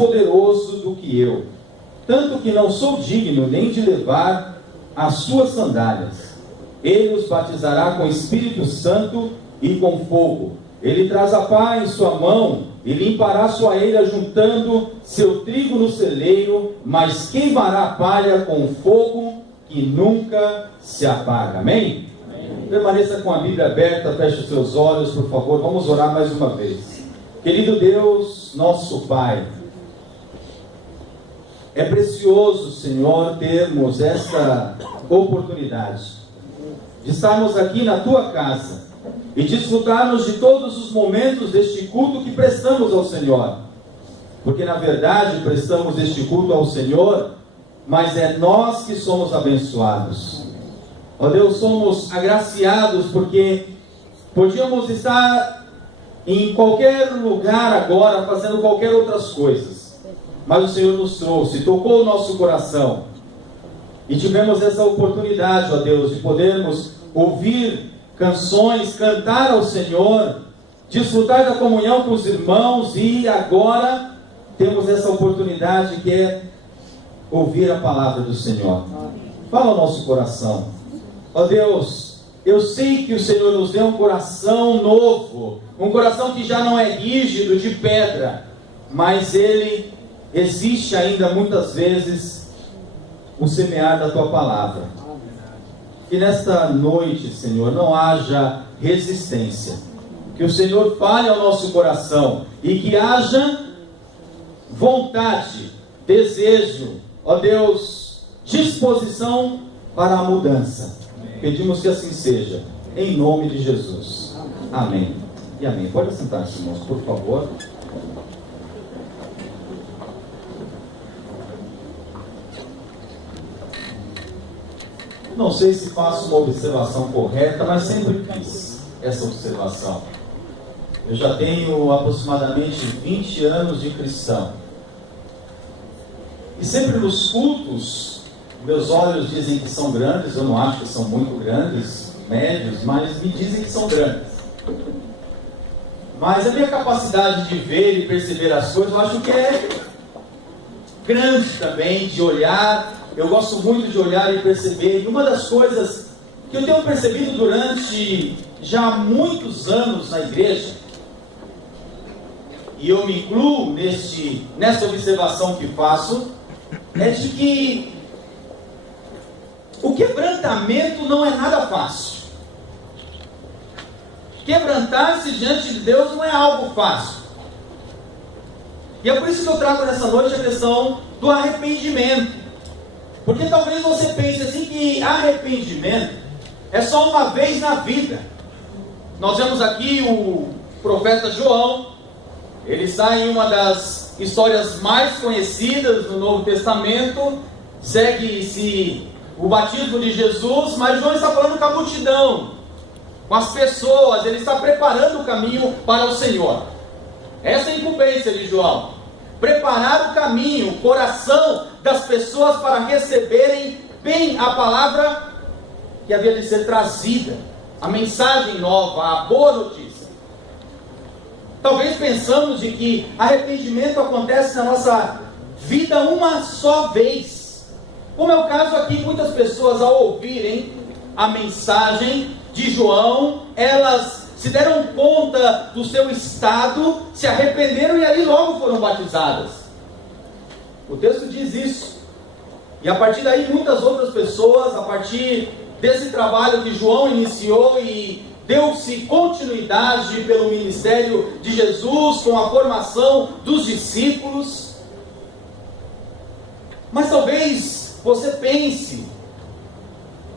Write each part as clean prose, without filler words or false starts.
poderoso do que eu, tanto que não sou digno nem de levar as suas sandálias. Ele os batizará com Espírito Santo e com fogo. Ele traz a pá em sua mão e limpará sua eira, juntando seu trigo no celeiro, mas queimará a palha com fogo que nunca se apaga. Amém? Amém. Permaneça com a Bíblia aberta, feche os seus olhos, por favor. Vamos orar mais uma vez. Querido Deus, nosso Pai, é precioso, Senhor, termos essa oportunidade de estarmos aqui na Tua casa e desfrutarmos de todos os momentos deste culto que prestamos ao Senhor. Porque na verdade prestamos este culto ao Senhor, mas é nós que somos abençoados. Ó Deus, somos agraciados porque podíamos estar em qualquer lugar agora, fazendo qualquer outras coisas, mas o Senhor nos trouxe, tocou o nosso coração, e tivemos essa oportunidade, ó Deus, de podermos ouvir canções, cantar ao Senhor, desfrutar da comunhão com os irmãos, e agora temos essa oportunidade que é ouvir a palavra do Senhor. Fala ao nosso coração. Ó Deus, eu sei que o Senhor nos deu um coração novo, um coração que já não é rígido, de pedra, mas ele existe ainda muitas vezes o semear da Tua palavra. Que nesta noite, Senhor, não haja resistência, que o Senhor fale ao nosso coração e que haja vontade, desejo, ó Deus, disposição para a mudança. Pedimos que assim seja, em nome de Jesus. Amém e amém. Pode sentar-se, irmãos, por favor. Não sei se faço uma observação correta, mas sempre fiz essa observação. Eu já tenho aproximadamente 20 anos de cristão. E sempre nos cultos, meus olhos dizem que são grandes, eu não acho que são muito grandes, médios, mas me dizem que são grandes. Mas a minha capacidade de ver e perceber as coisas, eu acho que é grande também, de olhar. Eu gosto muito de olhar e perceber. E uma das coisas que eu tenho percebido durante já muitos anos na igreja, e eu me incluo nessa observação que faço, é de que o quebrantamento não é nada fácil. Quebrantar-se diante de Deus não é algo fácil. E é por isso que eu trago nessa noite a questão do arrependimento. Porque talvez você pense assim que arrependimento é só uma vez na vida. Nós vemos aqui o profeta João. Ele está em uma das histórias mais conhecidas do Novo Testamento. Segue-se o batismo de Jesus, mas João está falando com a multidão, com as pessoas. Ele está preparando o caminho para o Senhor. Essa é a incumbência de João: preparar o caminho, o coração das pessoas para receberem bem a palavra que havia de ser trazida, a mensagem nova, a boa notícia. Talvez pensamos de que arrependimento acontece na nossa vida uma só vez, como é o caso aqui. Muitas pessoas, ao ouvirem a mensagem de João, elas se deram conta do seu estado, se arrependeram e aí logo foram batizadas. O texto diz isso. E a partir daí muitas outras pessoas, a partir desse trabalho que João iniciou e deu-se continuidade pelo ministério de Jesus, com a formação dos discípulos. Mas talvez você pense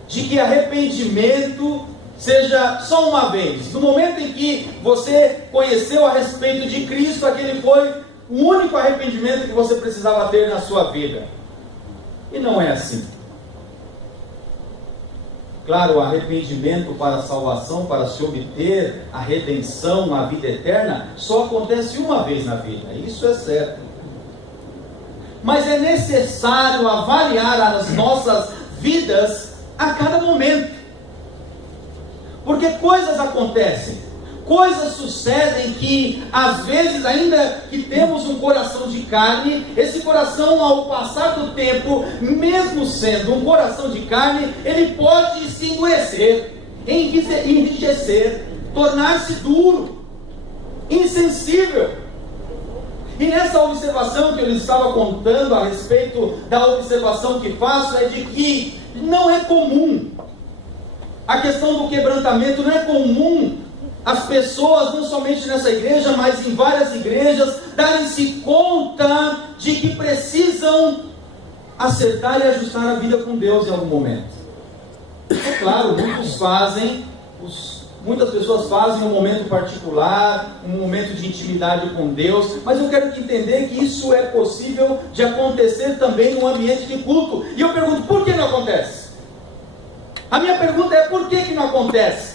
de que arrependimento seja só uma vez. No momento em que você conheceu a respeito de Cristo, aquele foi o único arrependimento que você precisava ter na sua vida. E não é assim. Claro, o arrependimento para a salvação, para se obter a redenção, a vida eterna, só acontece uma vez na vida. Isso é certo. Mas é necessário avaliar as nossas vidas a cada momento. Porque coisas acontecem, Coisas sucedem que, às vezes, ainda que temos um coração de carne, esse coração, ao passar do tempo, mesmo sendo um coração de carne, ele pode se endurecer, enrijecer, tornar-se duro, insensível. E nessa observação que eu lhes estava contando a respeito da observação que faço, é de que não é comum a questão do quebrantamento, não é comum as pessoas, não somente nessa igreja, mas em várias igrejas, darem-se conta de que precisam acertar e ajustar a vida com Deus em algum momento. É claro, muitas pessoas fazem um momento particular, um momento de intimidade com Deus, mas eu quero entender que isso é possível de acontecer também no ambiente de culto. E eu pergunto, por que não acontece? A minha pergunta é, por que não acontece?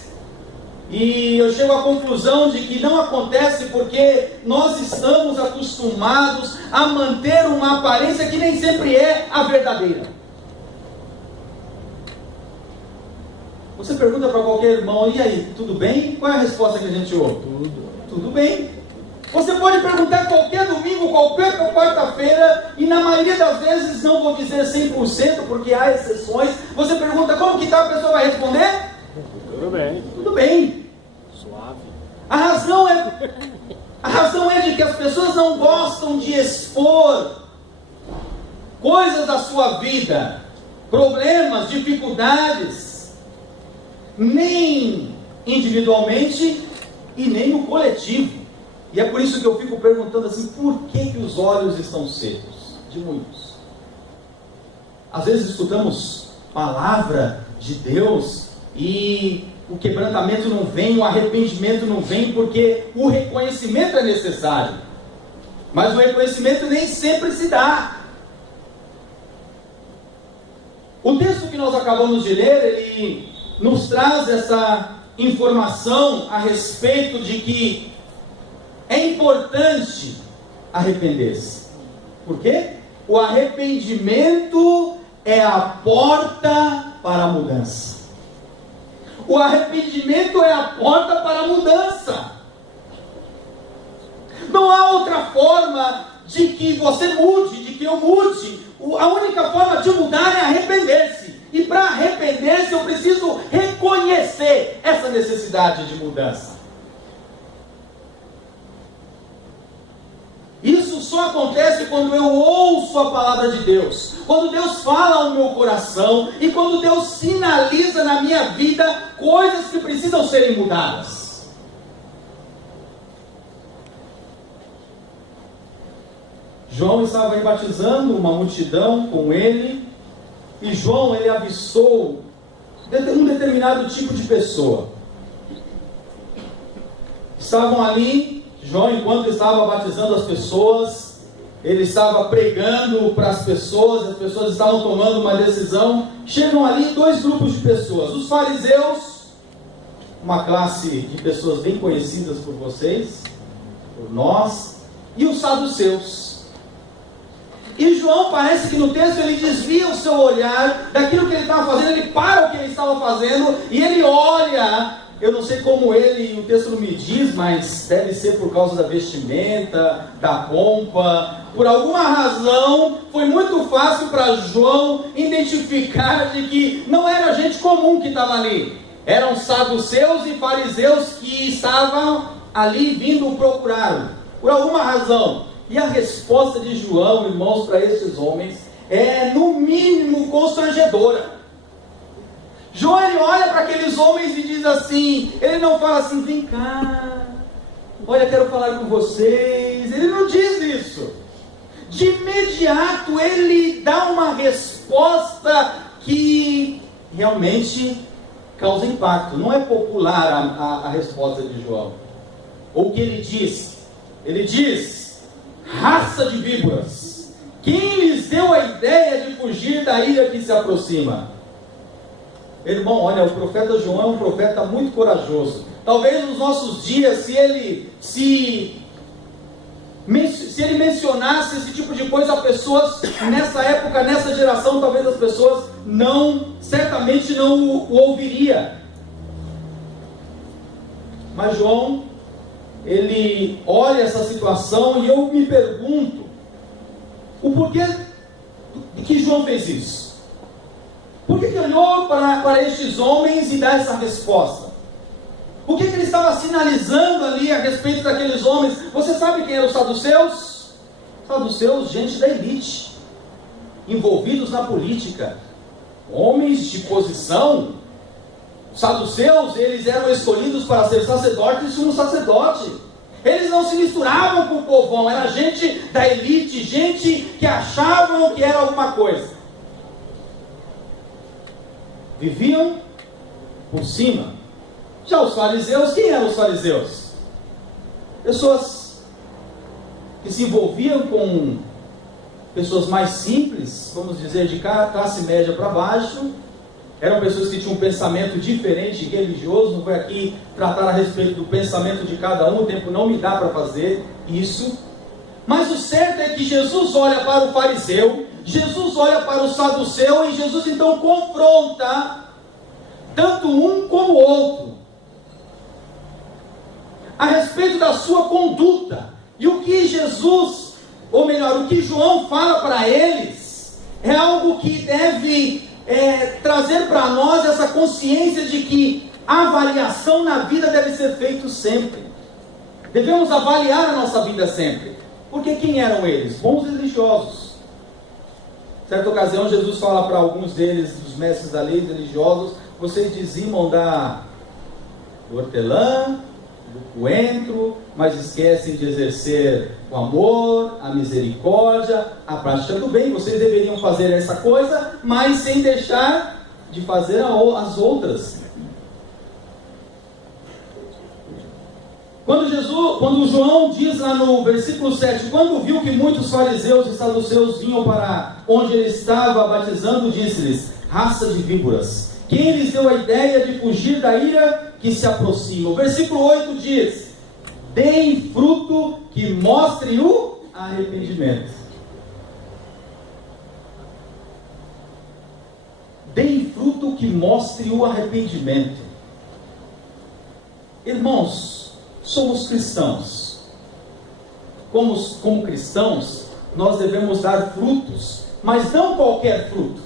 E eu chego à conclusão de que não acontece porque nós estamos acostumados a manter uma aparência que nem sempre é a verdadeira. Você pergunta para qualquer irmão, e aí, tudo bem? Qual é a resposta que a gente ouve? Tudo bem. Você pode perguntar qualquer domingo, qualquer quarta-feira, e na maioria das vezes, não vou dizer 100%, porque há exceções, você pergunta como que está, a pessoa vai responder? Tudo bem. Tudo bem. Suave. A razão é de que as pessoas não gostam de expor coisas da sua vida, problemas, dificuldades, nem individualmente e nem no coletivo. E é por isso que eu fico perguntando assim, por que os olhos estão secos? De muitos. Às vezes escutamos palavra de Deus e o quebrantamento não vem, o arrependimento não vem, porque o reconhecimento é necessário. Mas o reconhecimento nem sempre se dá. O texto que nós acabamos de ler, ele nos traz essa informação a respeito de que é importante arrepender-se. Por quê? O arrependimento é a porta para a mudança. O arrependimento é a porta para a mudança. Não há outra forma de que você mude, de que eu mude. A única forma de mudar é arrepender-se. E para arrepender-se eu preciso reconhecer essa necessidade de mudança. Isso só acontece quando eu ouço a palavra de Deus, quando Deus fala ao meu coração e quando Deus sinaliza na minha vida coisas que precisam serem mudadas. João estava aí batizando uma multidão com ele, e João, ele avistou um determinado tipo de pessoa. Estavam ali, João, enquanto estava batizando as pessoas, ele estava pregando para as pessoas estavam tomando uma decisão. Chegam ali dois grupos de pessoas: os fariseus, uma classe de pessoas bem conhecidas por vocês, por nós, e os saduceus. E João, parece que no texto ele desvia o seu olhar daquilo que ele estava fazendo, ele para o que ele estava fazendo e ele olha. Eu não sei como o texto não me diz, mas deve ser por causa da vestimenta, da pompa. Por alguma razão, foi muito fácil para João identificar de que não era gente comum que estava ali. Eram saduceus e fariseus que estavam ali vindo procurá-lo, por alguma razão. E a resposta de João, irmãos, para esses homens, é no mínimo constrangedora. João, ele olha para aqueles homens e diz assim, ele não fala assim, vem cá, olha, quero falar com vocês. Ele não diz isso. De imediato ele dá uma resposta que realmente causa impacto. Não é popular a resposta de João. Ou o que ele diz? Ele diz: raça de víboras, quem lhes deu a ideia de fugir da ira que se aproxima? Irmão, olha, o profeta João é um profeta muito corajoso. Talvez nos nossos dias, se ele mencionasse esse tipo de coisa a pessoas, nessa época, nessa geração, talvez as pessoas certamente não o ouviria. Mas João, ele olha essa situação e eu me pergunto o porquê que João fez isso. Por que ele olhou para estes homens e dá essa resposta? O que ele estava sinalizando ali a respeito daqueles homens? Você sabe quem eram os saduceus? Saduceus, gente da elite, envolvidos na política, homens de posição. Os saduceus, eles eram escolhidos para ser sacerdotes e sumo sacerdote. Eles não se misturavam com o povão, era gente da elite, gente que achavam que era alguma coisa. Viviam por cima. Já os fariseus, quem eram os fariseus? Pessoas que se envolviam com pessoas mais simples, vamos dizer, de classe média para baixo. Eram pessoas que tinham um pensamento diferente, religioso. Não vou aqui tratar a respeito do pensamento de cada um, o tempo não me dá para fazer isso. Mas o certo é que Jesus olha para o fariseu, Jesus olha para o saduceu, e Jesus então confronta tanto um como o outro a respeito da sua conduta. E o que Jesus, ou melhor, o que João fala para eles, é algo que deve trazer para nós essa consciência de que a avaliação na vida deve ser feita sempre. Devemos avaliar a nossa vida sempre. Porque quem eram eles? Bons religiosos. Certa ocasião Jesus fala para alguns deles, dos mestres da lei religiosos: vocês dizimam do hortelã, do coentro, mas esquecem de exercer o amor, a misericórdia, a prática do bem. Vocês deveriam fazer essa coisa, mas sem deixar de fazer as outras. Quando João diz lá no versículo 7, quando viu que muitos fariseus e saduceus vinham para onde ele estava batizando, disse-lhes: raça de víboras, quem lhes deu a ideia de fugir da ira que se aproxima? O versículo 8 diz: deem fruto que mostre o arrependimento. Deem fruto que mostre o arrependimento. Irmãos, somos cristãos. Como cristãos, nós devemos dar frutos, mas não qualquer fruto.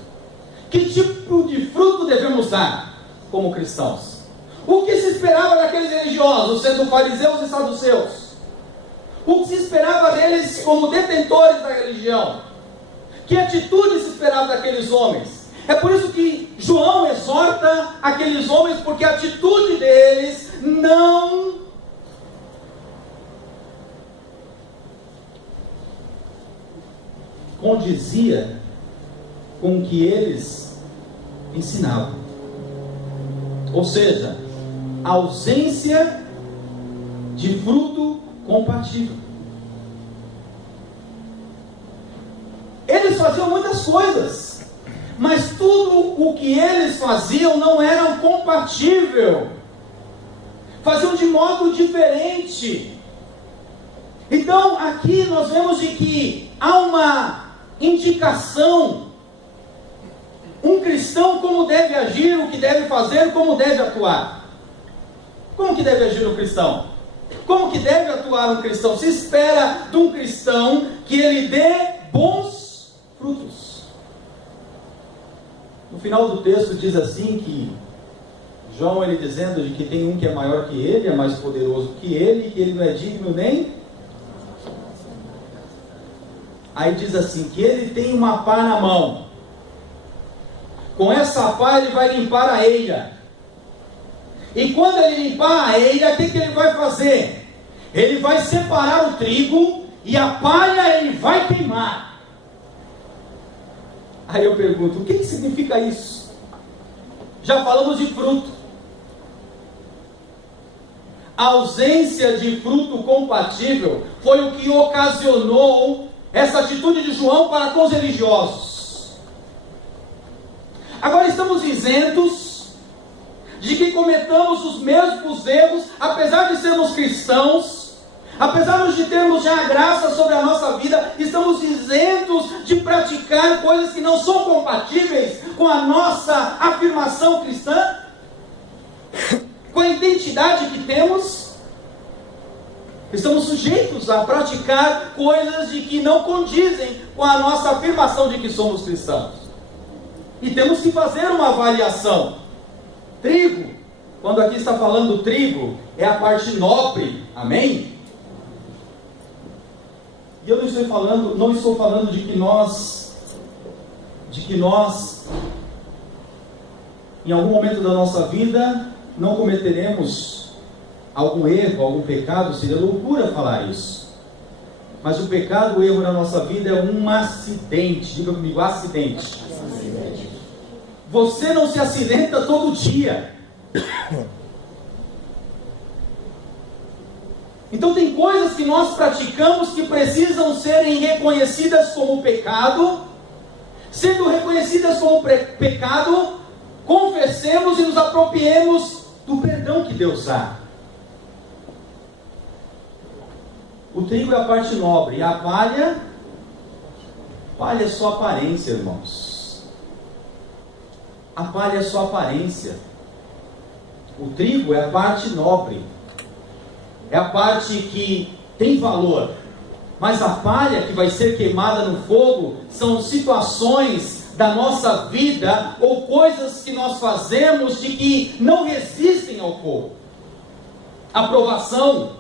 Que tipo de fruto devemos dar como cristãos? O que se esperava daqueles religiosos, sendo fariseus e saduceus? O que se esperava deles como detentores da religião? Que atitude se esperava daqueles homens? É por isso que João exorta aqueles homens, porque a atitude deles não condizia com o que eles ensinavam. Ou seja, a ausência de fruto compatível. Eles faziam muitas coisas, mas tudo o que eles faziam não era compatível. Faziam de modo diferente. Então aqui nós vemos de que há uma indicação. Um cristão como deve agir, o que deve fazer, como deve atuar. Como que deve agir um cristão? Como que deve atuar um cristão? Se espera de um cristão que ele dê bons frutos. No final do texto diz assim que João, ele dizendo de que tem um que é maior que ele, é mais poderoso que ele, que ele não é digno nem... Aí diz assim, que ele tem uma pá na mão. Com essa pá ele vai limpar a eira. E quando ele limpar a eira, o que ele vai fazer? Ele vai separar o trigo e a palha ele vai queimar. Aí eu pergunto, o que significa isso? Já falamos de fruto. A ausência de fruto compatível foi o que ocasionou essa atitude de João para com os religiosos. Agora estamos isentos de que cometamos os mesmos erros, apesar de sermos cristãos, apesar de termos já a graça sobre a nossa vida, estamos isentos de praticar coisas que não são compatíveis com a nossa afirmação cristã, com a identidade que temos. Estamos sujeitos a praticar coisas de que não condizem com a nossa afirmação de que somos cristãos. E temos que fazer uma avaliação. Trigo, quando aqui está falando trigo, é a parte nobre, amém? E eu não estou falando de que nós, em algum momento da nossa vida, não cometeremos algum erro, algum pecado. Seria loucura falar isso. Mas o pecado, o erro na nossa vida é um acidente. Diga comigo, acidente. Você não se acidenta todo dia. Então tem coisas que nós praticamos que precisam serem reconhecidas como pecado. Sendo reconhecidas como pecado, confessemos e nos apropriemos do perdão que Deus dá. O trigo é a parte nobre, e a palha é só aparência, irmãos. A palha é só aparência. O trigo é a parte nobre, é a parte que tem valor. Mas a palha que vai ser queimada no fogo são situações da nossa vida ou coisas que nós fazemos de que não resistem ao fogo. Aprovação.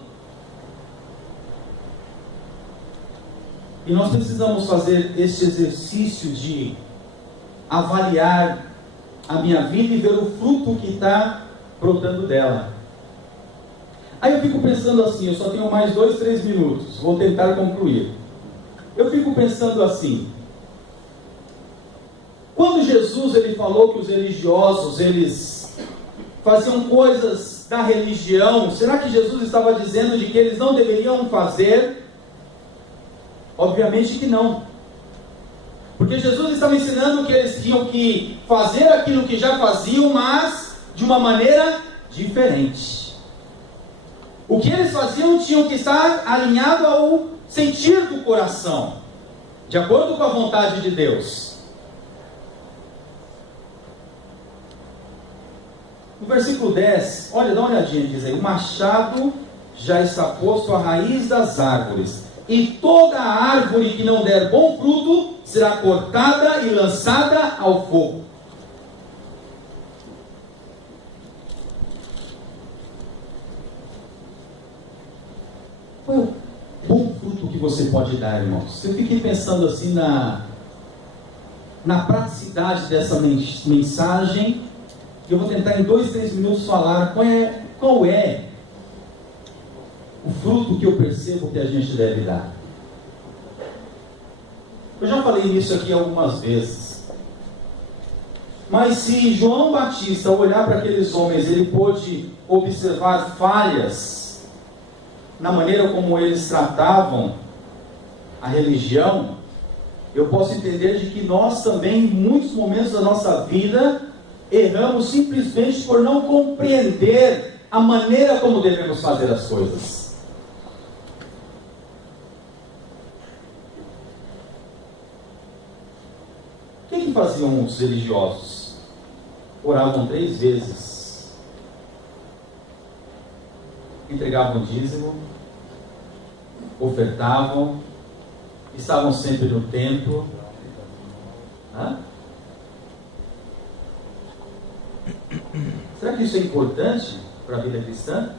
E nós precisamos fazer esse exercício de avaliar a minha vida e ver o fruto que está brotando dela. Aí eu fico pensando assim, eu só tenho mais 2, 3 minutos, vou tentar concluir. Eu fico pensando assim, quando Jesus ele falou que os religiosos, eles faziam coisas da religião, será que Jesus estava dizendo de que eles não deveriam fazer? Obviamente que não. Porque Jesus estava ensinando que eles tinham que fazer aquilo que já faziam, mas de uma maneira diferente. O que eles faziam tinham que estar alinhado ao sentir do coração, de acordo com a vontade de Deus. No versículo 10, olha, dá uma olhadinha, diz aí: o machado já está posto à raiz das árvores, e toda árvore que não der bom fruto será cortada e lançada ao fogo. Qual é o bom fruto que você pode dar, irmãos? Eu fiquei pensando assim na praticidade dessa mensagem. Eu vou tentar em 2, 3 minutos falar qual é o fruto que eu percebo que a gente deve dar. Eu já falei nisso aqui algumas vezes. Mas se João Batista, ao olhar para aqueles homens, ele pôde observar falhas na maneira como eles tratavam a religião, eu posso entender de que nós também, em muitos momentos da nossa vida, erramos simplesmente por não compreender a maneira como devemos fazer as coisas. O que faziam os religiosos? Oravam 3 vezes, entregavam dízimo, ofertavam, estavam sempre no templo. Será que isso é importante para a vida cristã?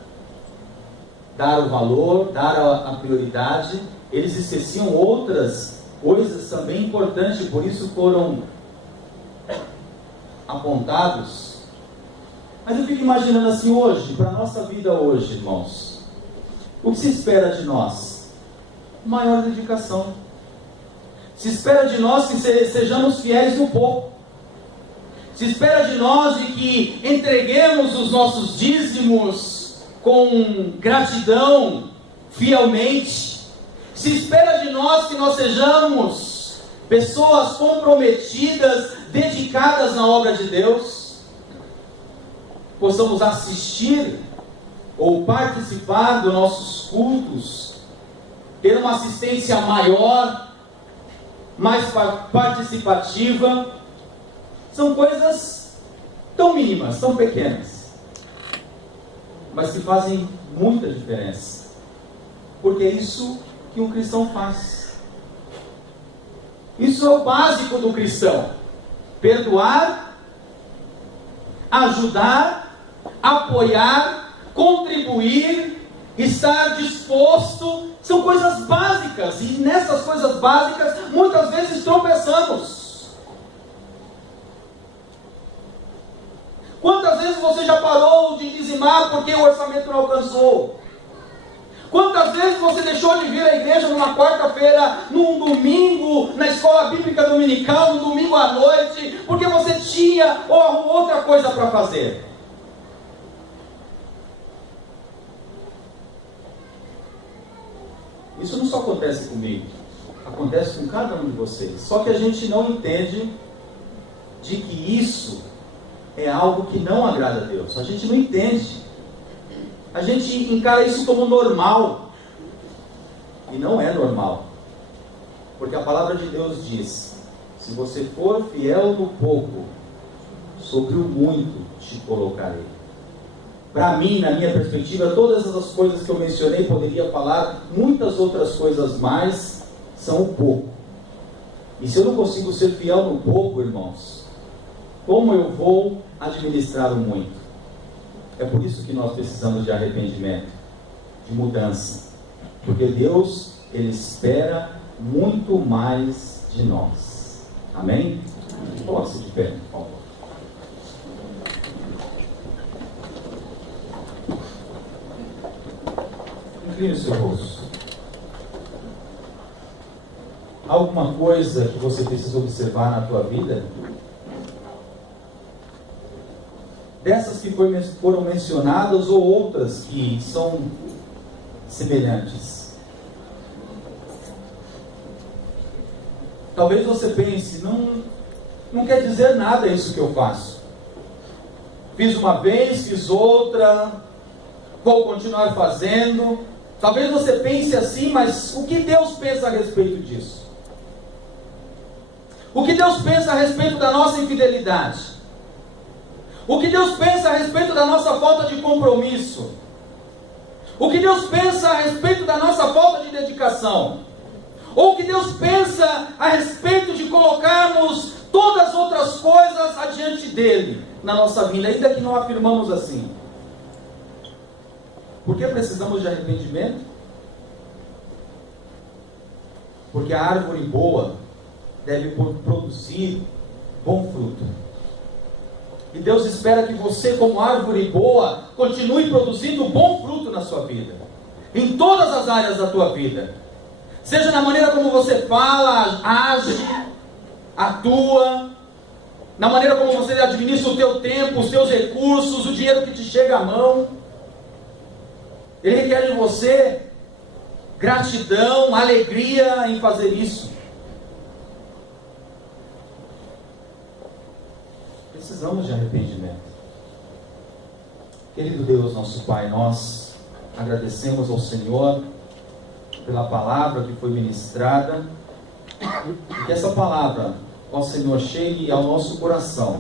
Dar o valor, dar a prioridade. Eles esqueciam outras coisas também importantes, por isso foram apontados. Mas eu fico imaginando assim hoje, para a nossa vida hoje, irmãos, o que se espera de nós? Maior dedicação. Se espera de nós que sejamos fiéis no pouco. Se espera de nós de que entreguemos os nossos dízimos com gratidão, fielmente. Se espera de nós que nós sejamos pessoas comprometidas, dedicadas na obra de Deus. Possamos assistir ou participar dos nossos cultos, ter uma assistência maior, mais participativa. São coisas tão mínimas, tão pequenas, mas que fazem muita diferença. Porque é isso que um cristão faz. Isso é o básico do cristão: perdoar, ajudar, apoiar, contribuir, estar disposto. São coisas básicas, e nessas coisas básicas muitas vezes tropeçamos. Quantas vezes você já parou de dizimar porque o orçamento não alcançou? Quantas vezes você deixou de vir à igreja numa quarta-feira, num domingo, na escola bíblica dominical, no domingo à noite, porque você tinha ou arrumou outra coisa para fazer? Isso não só acontece comigo, acontece com cada um de vocês. Só que a gente não entende de que isso é algo que não agrada a Deus. A gente não entende. A gente encara isso como normal. E não é normal. Porque a palavra de Deus diz: se você for fiel no pouco, sobre o muito te colocarei. Para mim, na minha perspectiva, todas essas coisas que eu mencionei, poderia falar muitas outras coisas mais, são o pouco. E se eu não consigo ser fiel no pouco, irmãos, como eu vou administrar o muito? É por isso que nós precisamos de arrependimento, de mudança. Porque Deus, Ele espera muito mais de nós. Amém? Coloque-se de pé, por favor. Incline o seu rosto. Alguma coisa que você precisa observar na tua vida? Dessas que foram mencionadas ou outras que são semelhantes? Talvez você pense: não quer dizer nada isso que eu faço. Fiz uma vez, fiz outra, vou continuar fazendo. Talvez você pense assim, mas o que Deus pensa a respeito disso? O que Deus pensa a respeito da nossa infidelidade? O que Deus pensa a respeito da nossa falta de compromisso? O que Deus pensa a respeito da nossa falta de dedicação? Ou o que Deus pensa a respeito de colocarmos todas as outras coisas adiante dele na nossa vida, ainda que não afirmamos assim? Por que precisamos de arrependimento? Porque a árvore boa deve produzir bom fruto. E Deus espera que você, como árvore boa, continue produzindo bom fruto na sua vida, em todas as áreas da tua vida. Seja na maneira como você fala, age, atua, na maneira como você administra o teu tempo, os teus recursos, o dinheiro que te chega à mão. Ele requer de você gratidão, alegria em fazer isso. Precisamos de arrependimento. Querido Deus, nosso Pai, nós agradecemos ao Senhor pela palavra que foi ministrada, e que essa palavra, ó Senhor, chegue ao nosso coração.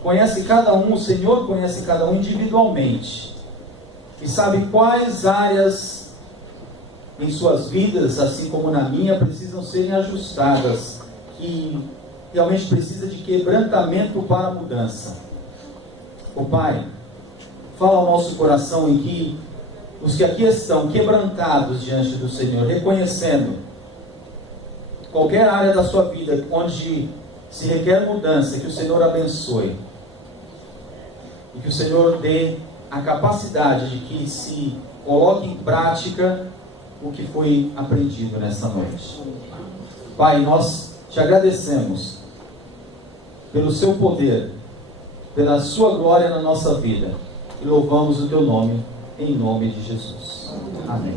Conhece cada um, o Senhor conhece cada um individualmente, e sabe quais áreas em suas vidas, assim como na minha, precisam serem ajustadas, que realmente precisa de quebrantamento para a mudança. Ó Pai, fala ao nosso coração em que os que aqui estão quebrantados diante do Senhor, reconhecendo qualquer área da sua vida onde se requer mudança, que o Senhor abençoe, e que o Senhor dê a capacidade de que se coloque em prática o que foi aprendido nessa noite. Pai, nós te agradecemos pelo seu poder, pela sua glória na nossa vida, e louvamos o teu nome, em nome de Jesus. Amém.